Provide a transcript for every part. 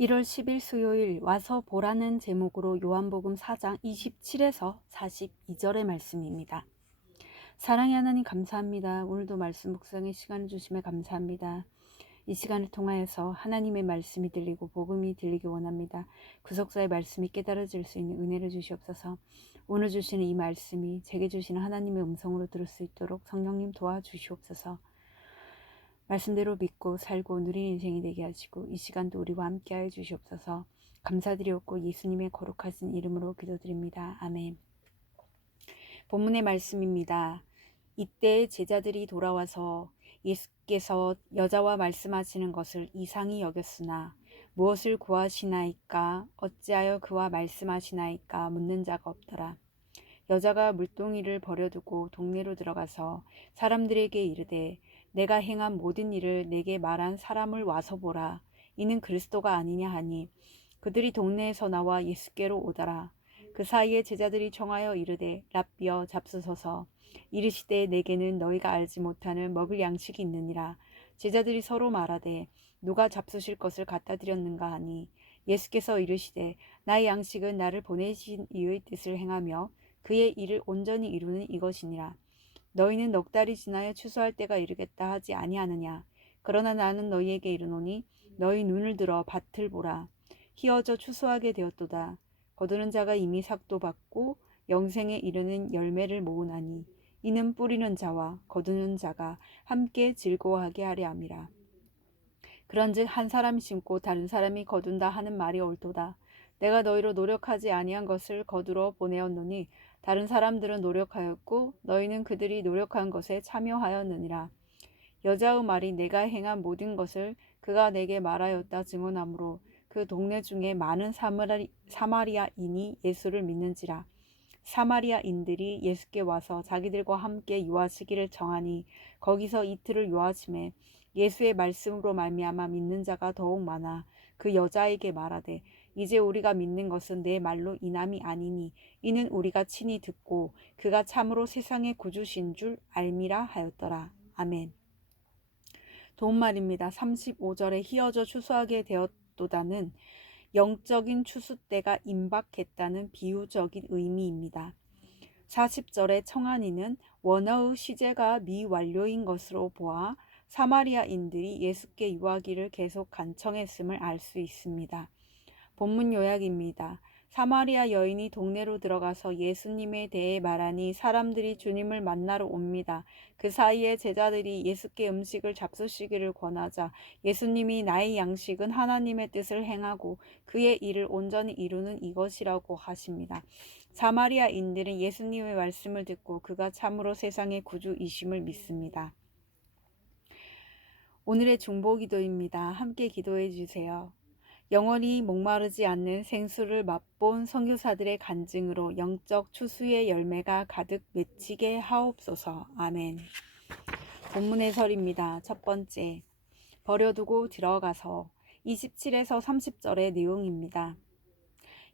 1월 10일 수요일 와서 보라는 제목으로 요한복음 4장 27에서 42절의 말씀입니다. 사랑의 하나님 감사합니다. 오늘도 말씀 묵상의 시간을 주심에 감사합니다. 이 시간을 통하여서 하나님의 말씀이 들리고 복음이 들리기 원합니다. 구속사의 말씀이 깨달아질 수 있는 은혜를 주시옵소서. 오늘 주시는 이 말씀이 제게 주시는 하나님의 음성으로 들을 수 있도록 성령님 도와주시옵소서. 말씀대로 믿고 살고 누리는 인생이 되게 하시고 이 시간도 우리와 함께하여 주시옵소서. 감사드리옵고 예수님의 거룩하신 이름으로 기도드립니다. 아멘. 본문의 말씀입니다. 이때 제자들이 돌아와서 예수께서 여자와 말씀하시는 것을 이상히 여겼으나 무엇을 구하시나이까 어찌하여 그와 말씀하시나이까 묻는 자가 없더라. 여자가 물동이를 버려두고 동네로 들어가서 사람들에게 이르되 내가 행한 모든 일을 내게 말한 사람을 와서 보라. 이는 그리스도가 아니냐 하니 그들이 동네에서 나와 예수께로 오더라. 그 사이에 제자들이 청하여 이르되 랍비여 잡수소서. 이르시되 내게는 너희가 알지 못하는 먹을 양식이 있느니라. 제자들이 서로 말하되 누가 잡수실 것을 갖다 드렸는가 하니 예수께서 이르시되 나의 양식은 나를 보내신 이의 뜻을 행하며 그의 일을 온전히 이루는 이것이니라. 너희는 넉 달이 지나여 추수할 때가 이르겠다 하지 아니하느냐. 그러나 나는 너희에게 이르노니 너희 눈을 들어 밭을 보라. 희어져 추수하게 되었도다. 거두는 자가 이미 삭도 받고 영생에 이르는 열매를 모으나니 이는 뿌리는 자와 거두는 자가 함께 즐거워하게 하려 함이라. 그런즉 한 사람이 심고 다른 사람이 거둔다 하는 말이 옳도다. 내가 너희로 노력하지 아니한 것을 거두러 보내었노니 다른 사람들은 노력하였고 너희는 그들이 노력한 것에 참여하였느니라. 여자의 말이 내가 행한 모든 것을 그가 내게 말하였다 증언하므로 그 동네 중에 많은 사마리아인이 예수를 믿는지라. 사마리아인들이 예수께 와서 자기들과 함께 유하시기를 정하니 거기서 이틀을 유하심에 예수의 말씀으로 말미암아 믿는 자가 더욱 많아 그 여자에게 말하되 이제 우리가 믿는 것은 내 말로 인함이 아니니 이는 우리가 친히 듣고 그가 참으로 세상의 구주신 줄 알미라 하였더라. 아멘. 도움말입니다. 35절에 희어져 추수하게 되었도다는 영적인 추수 때가 임박했다는 비유적인 의미입니다. 40절의 청하니는 원어의 시제가 미완료인 것으로 보아 사마리아인들이 예수께 유하기를 계속 간청했음을 알 수 있습니다. 본문 요약입니다. 사마리아 여인이 동네로 들어가서 예수님에 대해 말하니 사람들이 주님을 만나러 옵니다. 그 사이에 제자들이 예수께 음식을 잡수시기를 권하자 예수님이 나의 양식은 하나님의 뜻을 행하고 그의 일을 온전히 이루는 이것이라고 하십니다. 사마리아인들은 예수님의 말씀을 듣고 그가 참으로 세상의 구주이심을 믿습니다. 오늘의 중보기도입니다. 함께 기도해 주세요. 영원히 목마르지 않는 생수를 맛본 선교사들의 간증으로 영적 추수의 열매가 가득 맺히게 하옵소서. 아멘. 본문 해설입니다. 첫 번째, 버려두고 들어가서 27에서 30절의 내용입니다.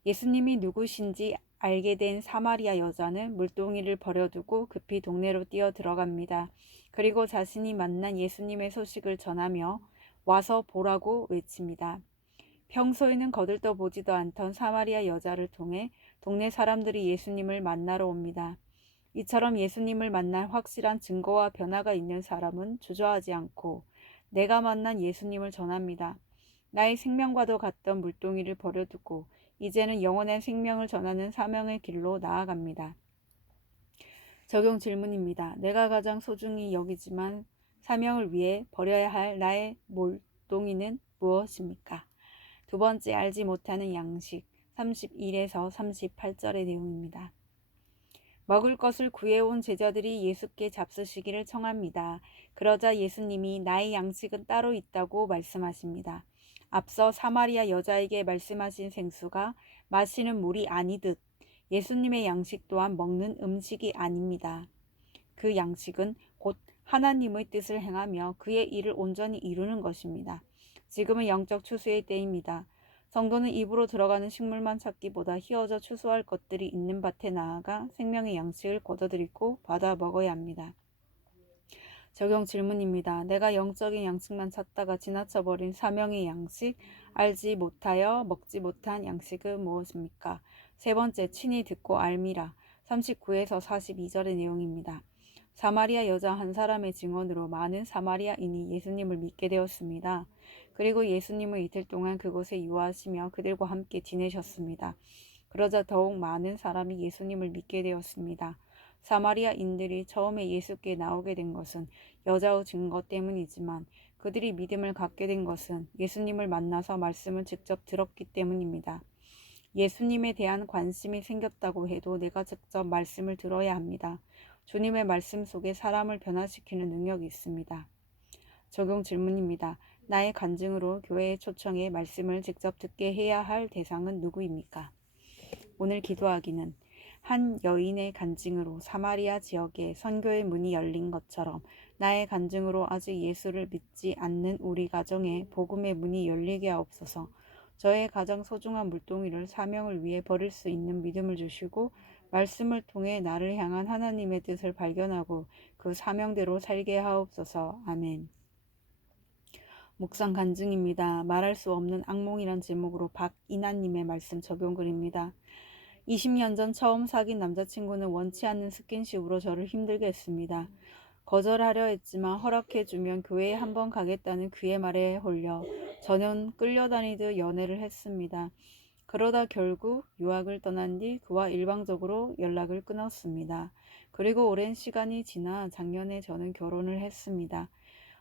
예수님이 누구신지 알게 된 사마리아 여자는 물동이를 버려두고 급히 동네로 뛰어 들어갑니다. 그리고 자신이 만난 예수님의 소식을 전하며 와서 보라고 외칩니다. 평소에는 거들떠보지도 않던 사마리아 여자를 통해 동네 사람들이 예수님을 만나러 옵니다. 이처럼 예수님을 만날 확실한 증거와 변화가 있는 사람은 주저하지 않고 내가 만난 예수님을 전합니다. 나의 생명과도 같던 물동이를 버려두고 이제는 영원한 생명을 전하는 사명의 길로 나아갑니다. 적용 질문입니다. 내가 가장 소중히 여기지만 사명을 위해 버려야 할 나의 물동이는 무엇입니까? 두 번째, 알지 못하는 양식 31에서 38절의 내용입니다. 먹을 것을 구해온 제자들이 예수께 잡수시기를 청합니다. 그러자 예수님이 나의 양식은 따로 있다고 말씀하십니다. 앞서 사마리아 여자에게 말씀하신 생수가 마시는 물이 아니듯 예수님의 양식 또한 먹는 음식이 아닙니다. 그 양식은 곧 하나님의 뜻을 행하며 그의 일을 온전히 이루는 것입니다. 지금은 영적 추수의 때입니다. 성도는 입으로 들어가는 식물만 찾기보다 희어져 추수할 것들이 있는 밭에 나아가 생명의 양식을 거둬들이고 받아 먹어야 합니다. 적용 질문입니다. 내가 영적인 양식만 찾다가 지나쳐버린 사명의 양식, 알지 못하여 먹지 못한 양식은 무엇입니까? 세 번째, 친히 듣고 알미라. 39에서 42절의 내용입니다. 사마리아 여자 한 사람의 증언으로 많은 사마리아인이 예수님을 믿게 되었습니다. 그리고 예수님은 이틀 동안 그곳에 유하시며 그들과 함께 지내셨습니다. 그러자 더욱 많은 사람이 예수님을 믿게 되었습니다. 사마리아인들이 처음에 예수께 나오게 된 것은 여자의 증거 때문이지만 그들이 믿음을 갖게 된 것은 예수님을 만나서 말씀을 직접 들었기 때문입니다. 예수님에 대한 관심이 생겼다고 해도 내가 직접 말씀을 들어야 합니다. 주님의 말씀 속에 사람을 변화시키는 능력이 있습니다. 적용 질문입니다. 나의 간증으로 교회의 초청에 말씀을 직접 듣게 해야 할 대상은 누구입니까? 오늘 기도하기는 한 여인의 간증으로 사마리아 지역에 선교의 문이 열린 것처럼 나의 간증으로 아직 예수를 믿지 않는 우리 가정에 복음의 문이 열리게 하옵소서. 저의 가장 소중한 물동이를 사명을 위해 버릴 수 있는 믿음을 주시고 말씀을 통해 나를 향한 하나님의 뜻을 발견하고 그 사명대로 살게 하옵소서. 아멘. 묵상 간증입니다. 말할 수 없는 악몽이란 제목으로 박이나님의 말씀 적용글입니다. 20년 전 처음 사귄 남자친구는 원치 않는 스킨십으로 저를 힘들게 했습니다. 거절하려 했지만 허락해주면 교회에 한번 가겠다는 그의 말에 홀려 저는 끌려다니듯 연애를 했습니다. 그러다 결국 유학을 떠난 뒤 그와 일방적으로 연락을 끊었습니다. 그리고 오랜 시간이 지나 작년에 저는 결혼을 했습니다.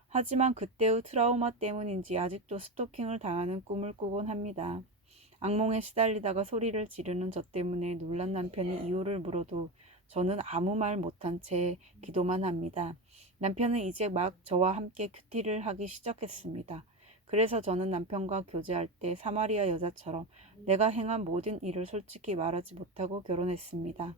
하지만 그때의 트라우마 때문인지 아직도 스토킹을 당하는 꿈을 꾸곤 합니다. 악몽에 시달리다가 소리를 지르는 저 때문에 놀란 남편이 이유를 물어도 저는 아무 말 못한 채 기도만 합니다. 남편은 이제 막 저와 함께 큐티를 하기 시작했습니다. 그래서 저는 남편과 교제할 때 사마리아 여자처럼 내가 행한 모든 일을 솔직히 말하지 못하고 결혼했습니다.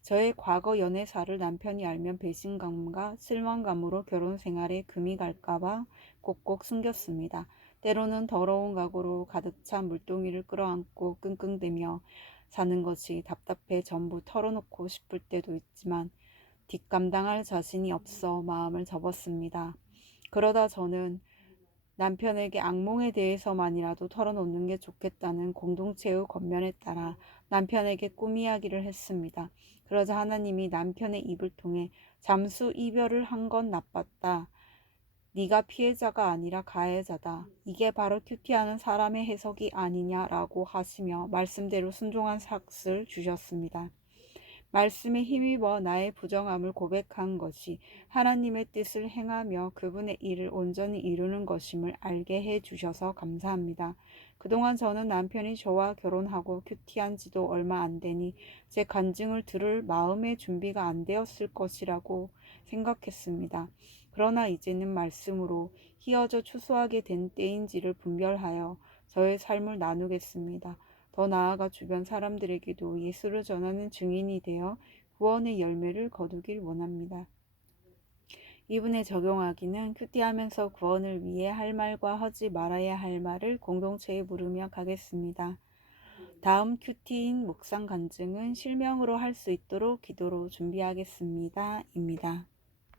저의 과거 연애사를 남편이 알면 배신감과 실망감으로 결혼 생활에 금이 갈까봐 꼭꼭 숨겼습니다. 때로는 더러운 각오로 가득 찬 물동이를 끌어안고 끙끙대며 사는 것이 답답해 전부 털어놓고 싶을 때도 있지만 뒷감당할 자신이 없어 마음을 접었습니다. 그러다 저는 남편에게 악몽에 대해서만이라도 털어놓는 게 좋겠다는 공동체의 권면에 따라 남편에게 꿈 이야기를 했습니다. 그러자 하나님이 남편의 입을 통해 잠수 이별을 한 건 나빴다. 네가 피해자가 아니라 가해자다. 이게 바로 큐티하는 사람의 해석이 아니냐라고 하시며 말씀대로 순종한 삭을 주셨습니다. 말씀에 힘입어 나의 부정함을 고백한 것이 하나님의 뜻을 행하며 그분의 일을 온전히 이루는 것임을 알게 해 주셔서 감사합니다. 그동안 저는 남편이 저와 결혼하고 큐티한 지도 얼마 안 되니 제 간증을 들을 마음의 준비가 안 되었을 것이라고 생각했습니다. 그러나 이제는 말씀으로 휘어져 추수하게 된 때인지를 분별하여 저의 삶을 나누겠습니다. 더 나아가 주변 사람들에게도 예수를 전하는 증인이 되어 구원의 열매를 거두길 원합니다. 이분에 적용하기는 큐티하면서 구원을 위해 할 말과 하지 말아야 할 말을 공동체에 물으며 가겠습니다. 다음 큐티인 묵상 간증은 실명으로 할 수 있도록 기도로 준비하겠습니다. 입니다.